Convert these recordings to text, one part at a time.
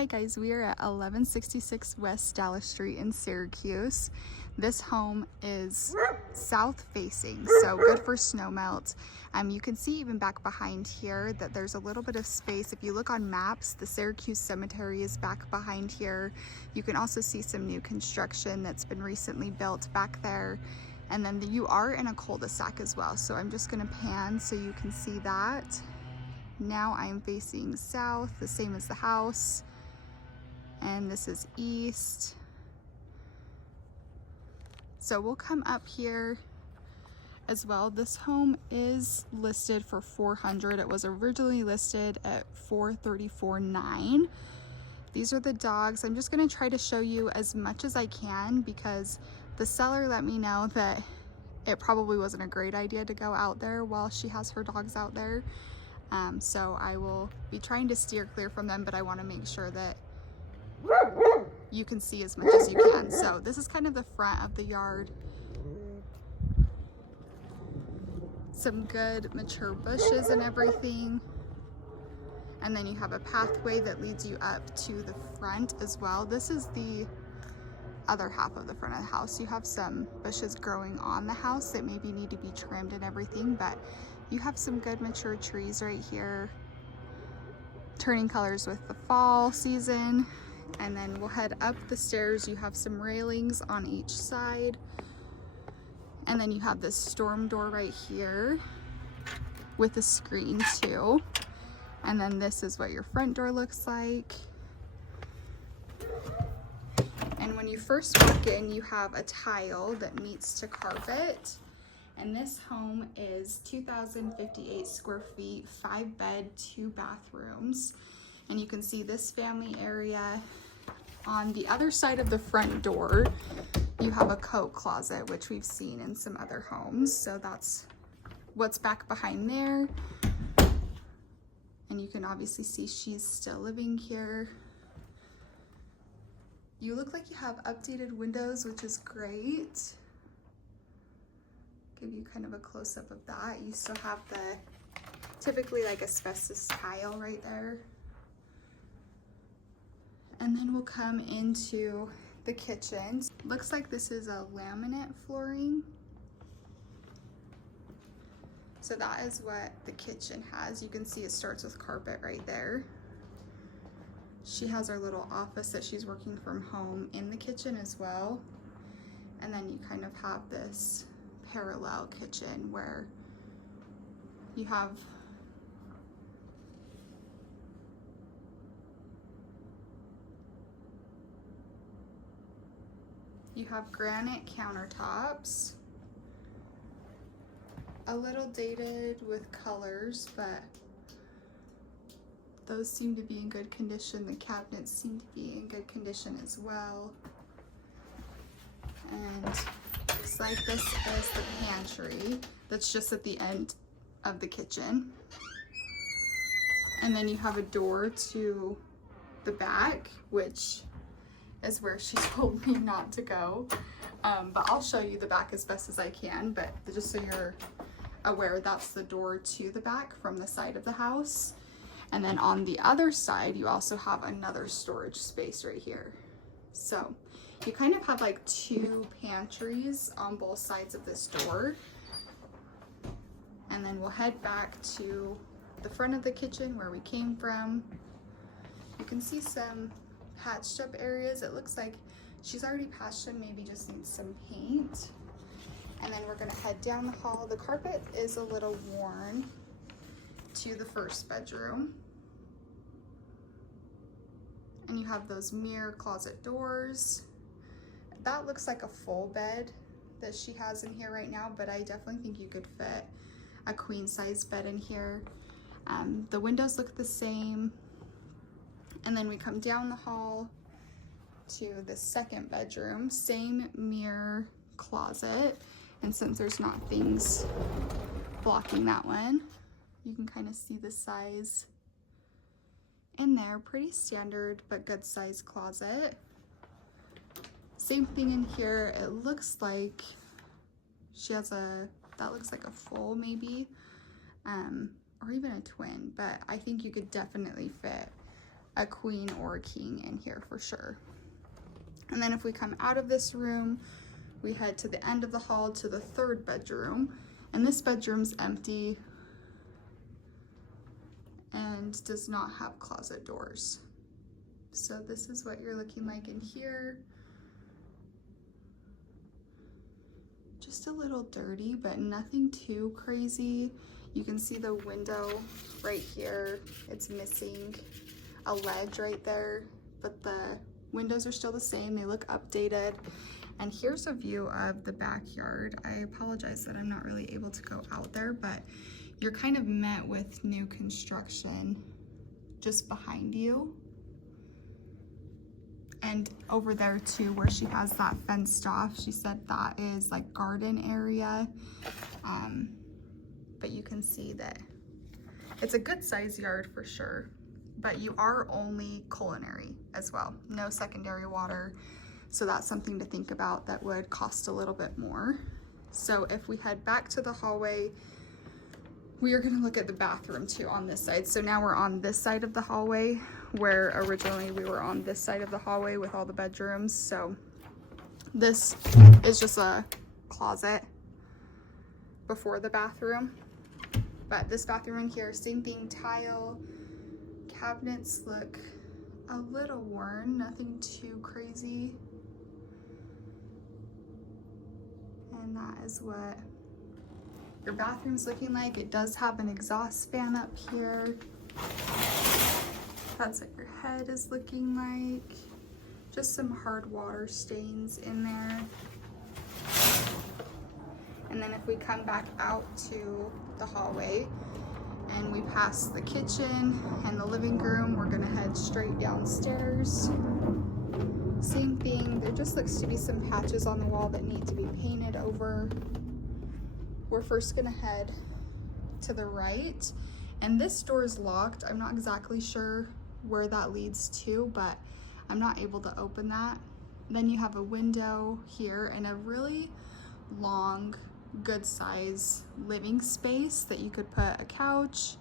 Hi guys, we are at 1166 West Dallas Street in Syracuse. This home is south facing, so good for snow melt. You can see even back behind here that there's a little bit of space. If you look on maps, the Syracuse Cemetery is back behind here. You can also see some new construction that's been recently built back there. And then you are in a cul-de-sac as well, so I'm just gonna pan so you can see that. Now I'm facing south, the same as the house. And this is east. So we'll come up here as well. This home is listed for $400,000. It was originally listed at $434,900. These are the dogs. I'm just gonna try to show you as much as I can because the seller let me know that it probably wasn't a great idea to go out there while she has her dogs out there. So I will be trying to steer clear from them, but I wanna make sure that you can see as much as you can. So this is kind of the front of the yard. Some good mature bushes and everything. And then you have a pathway that leads you up to the front as well. This is the other half of the front of the house. You have some bushes growing on the house that maybe need to be trimmed and everything, but you have some good mature trees right here, turning colors with the fall season. And then we'll head up the stairs. You have some railings on each side. And then you have this storm door right here with a screen too. And then this is what your front door looks like. And when you first walk in, you have a tile that meets to carpet. And this home is 2,058 square feet, 5-bed, 2 bathrooms. And you can see this family area. On the other side of the front door, you have a coat closet, which we've seen in some other homes. So that's what's back behind there. And you can obviously see she's still living here. You look like you have updated windows, which is great. Give you kind of a close-up of that. You still have the typically like asbestos tile right there. And then we'll come into the kitchen. Looks like this is a laminate flooring. So that is what the kitchen has. You can see it starts with carpet right there. She has her little office that she's working from home in the kitchen as well. And then you kind of have this parallel kitchen where you have granite countertops, a little dated with colors, but those seem to be in good condition. The cabinets seem to be in good condition as well. And looks like this is the pantry that's just at the end of the kitchen. And then you have a door to the back, which is where she told me not to go. But I'll show you the back as best as I can, but just so you're aware, that's the door to the back from the side of the house. And then on the other side, you also have another storage space right here. So you kind of have like 2 pantries on both sides of this door. And then we'll head back to the front of the kitchen where we came from. You can see some patched up areas. It looks like she's already patched them, maybe just needs some paint. And then we're gonna head down the hall. The carpet is a little worn to the first bedroom. And you have those mirror closet doors. That looks like a full bed that she has in here right now, but I definitely think you could fit a queen size bed in here. The windows look the same. And then we come down the hall to the second bedroom, same mirror closet. And since there's not things blocking that one, you can kind of see the size in there. Pretty standard, but good size closet. Same thing in here. It looks like she has that looks like a full maybe, or even a twin, but I think you could definitely fit a queen or a king in here for sure. And then if we come out of this room, we head to the end of the hall to the third bedroom. And this bedroom's empty and does not have closet doors. So this is what you're looking like in here. Just a little dirty, but nothing too crazy. You can see the window right here. It's missing a ledge right there, but the windows are still the same. They look updated. And here's a view of the backyard. I apologize that I'm not really able to go out there, but you're kind of met with new construction just behind you. And over there too, where she has that fenced off, she said that is like garden area. But you can see that it's a good size yard for sure, but you are only culinary as well, no secondary water. So that's something to think about that would cost a little bit more. So if we head back to the hallway, we are gonna look at the bathroom too on this side. So now we're on this side of the hallway, where originally we were on this side of the hallway with all the bedrooms. So this is just a closet before the bathroom. But this bathroom in here, same thing, tile. Cabinets look a little worn, nothing too crazy. And that is what your bathroom's looking like. It does have an exhaust fan up here. That's what your head is looking like. Just some hard water stains in there. And then if we come back out to the hallway and we pass the kitchen and the living room, we're gonna head straight downstairs. Same thing, there just looks to be some patches on the wall that need to be painted over. We're first gonna head to the right, and this door is locked. I'm not exactly sure where that leads to, but I'm not able to open that. Then you have a window here and a really long, good size living space that you could put a couch,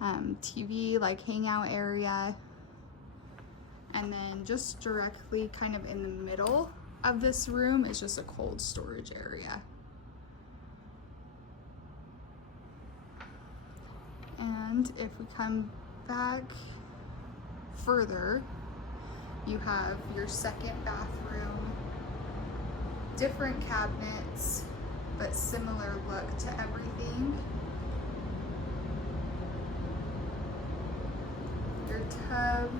TV, like hangout area. And then just directly kind of in the middle of this room is just a cold storage area. And if we come back further, you have your second bathroom, different cabinets, but similar look to everything. Your tub,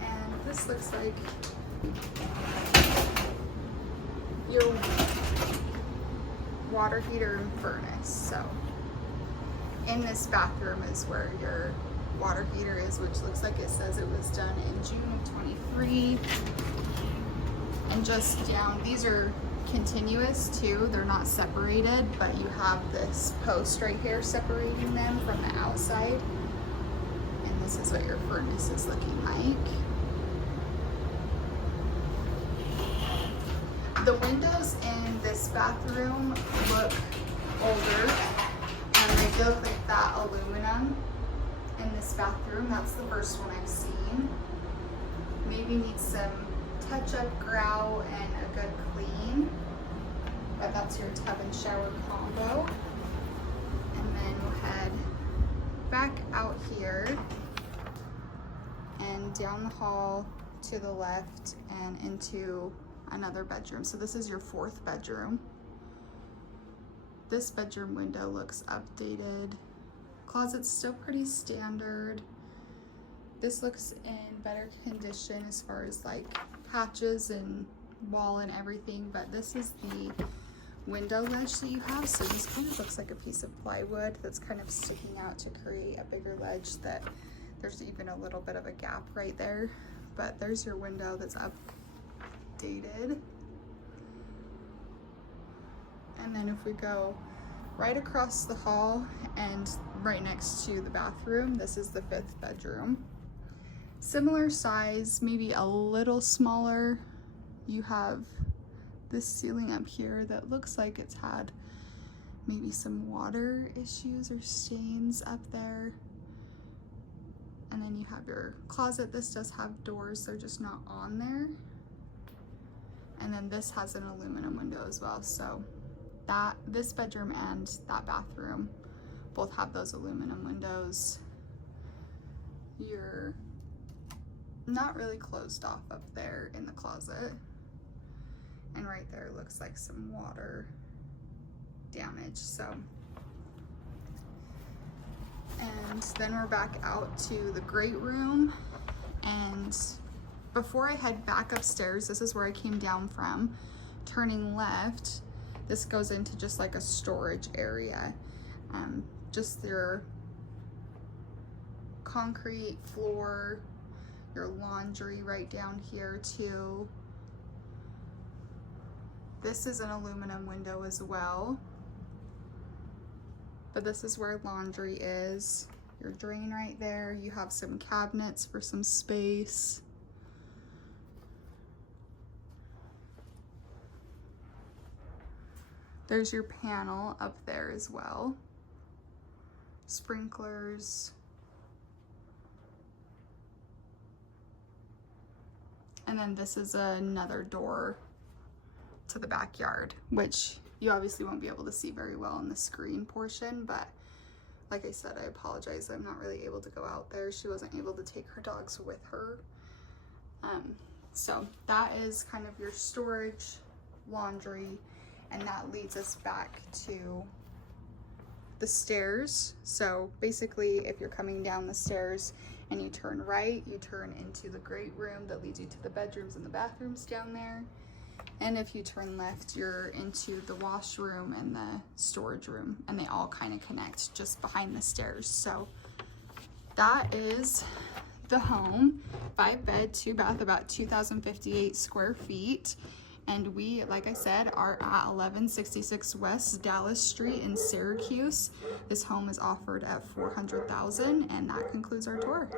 and this looks like your water heater and furnace. So in this bathroom is where your water heater is, which looks like it says it was done in June of 23. And just down, these are continuous too, they're not separated, but you have this post right here separating them from the outside. And this is what your furnace is looking like. The windows in this bathroom look older, and they look like that aluminum in this bathroom. That's the first one I've seen. Maybe needs some touch-up grout and a good clean, but that's your tub and shower combo. And then we'll head back out here and down the hall to the left and into another bedroom. So this is your fourth bedroom. This bedroom window looks updated. Closet's still pretty standard. This looks in better condition as far as like patches and wall and everything, but this is the window ledge that you have. So this kind of looks like a piece of plywood that's kind of sticking out to create a bigger ledge, that there's even a little bit of a gap right there. But there's your window that's updated. And then if we go right across the hall and right next to the bathroom, this is the fifth bedroom. Similar size, maybe a little smaller. You have this ceiling up here that looks like it's had maybe some water issues or stains up there. And then you have your closet. This does have doors, they're just not on there. And then this has an aluminum window as well. So this bedroom and that bathroom both have those aluminum windows. You're not really closed off up there in the closet. And right there looks like some water damage. So, and then we're back out to the great room. And before I head back upstairs, this is where I came down from. Turning left, this goes into just like a storage area. Just your concrete floor, your laundry right down here too. This is an aluminum window as well. But this is where laundry is. Your drain right there. You have some cabinets for some space. There's your panel up there as well. Sprinklers. And then this is another door to the backyard, which you obviously won't be able to see very well in the screen portion, but like I said, I apologize. I'm not really able to go out there. She wasn't able to take her dogs with her. So that is kind of your storage, laundry, and that leads us back to the stairs. So basically, if you're coming down the stairs and you turn right, you turn into the great room that leads you to the bedrooms and the bathrooms down there. And if you turn left, you're into the washroom and the storage room, and they all kind of connect just behind the stairs. So that is the home. 5-bed, 2-bath, about 2,058 square feet. And we, like I said, are at 1166 West Dallas Street in Syracuse. This home is offered at $400,000, and that concludes our tour.